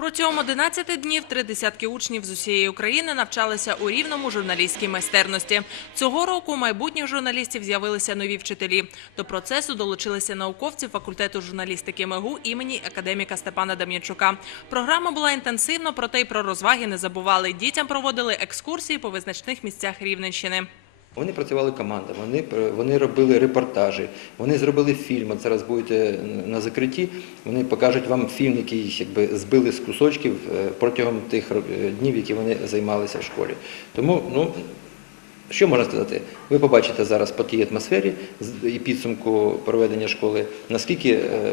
Протягом 11 днів три десятки учнів з усієї України навчалися у рівному журналістській майстерності. Цього року у майбутніх журналістів з'явилися нові вчителі. До процесу долучилися науковці факультету журналістики МЕГУ імені академіка Степана Дам'янчука. Програма була інтенсивна, проте й про розваги не забували. Дітям проводили екскурсії по визначних місцях Рівненщини. Вони працювали командами, вони, вони робили репортажі, вони зробили фільм. От зараз будете на закритті, вони покажуть вам фільм, який якби збили з кусочків е, протягом тих днів, які вони займалися в школі. Тому, ну. Що можна сказати? Ви побачите зараз по тій атмосфері і підсумку проведення школи, наскільки е,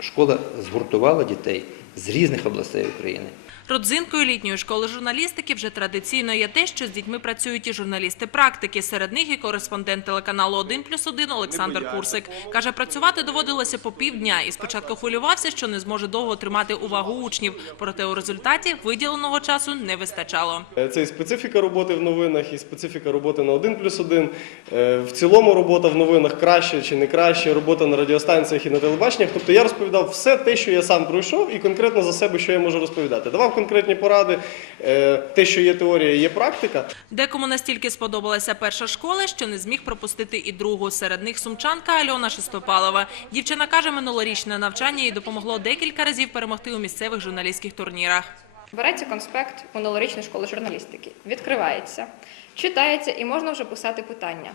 школа згуртувала дітей з різних областей України. Родзинкою літньої школи журналістики вже традиційно є те, що з дітьми працюють і журналісти-практики. Серед них і кореспондент телеканалу «1 плюс 1» Олександр Курсик. Каже, працювати доводилося по півдня і спочатку хвилювався, що не зможе довго тримати увагу учнів. Проте у результаті виділеного часу не вистачало. Е, Це і специфіка роботи в новинах, і специфіка роботи на 1 плюс 1. Е, В цілому робота в новинах краще чи не краще, робота на радіостанціях і на телебаченнях. Тобто я розповідав все те, що я сам пройшов, і конкретно за себе, що я можу розповідати. Давав конкретні поради, е, те, що є теорія, є практика. Декому настільки сподобалася перша школа, що не зміг пропустити і другу. Серед них сумчанка Альона Шестопалова. Дівчина каже, минулорічне навчання їй допомогло декілька разів перемогти у місцевих журналістських турнірах. Береться конспект минулорічної школи журналістики, відкривається, читається і можна вже писати питання.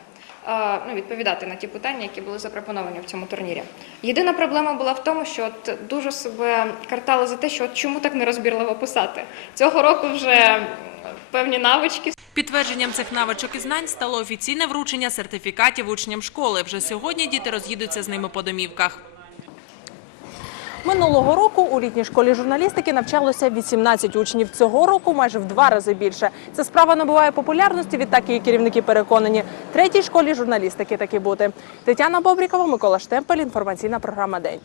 Ну, відповідати на ті питання, які були запропоновані в цьому турнірі. Єдина проблема була в тому, що от дуже себе картали за те, що от чому так нерозбірливо писати. Цього року вже певні навички Підтвердженням цих навичок і знань стало офіційне вручення сертифікатів учням школи. Вже сьогодні діти роз'їдуться з ними по домівках. Минулого року у літній школі журналістики навчалося 18 учнів. Цього року майже в два рази більше. Ця справа набуває популярності. Відтак її керівники переконані. Третій школі журналістики таки бути. Тетяна Бобрікова, Микола Штемпель. Інформаційна програма День.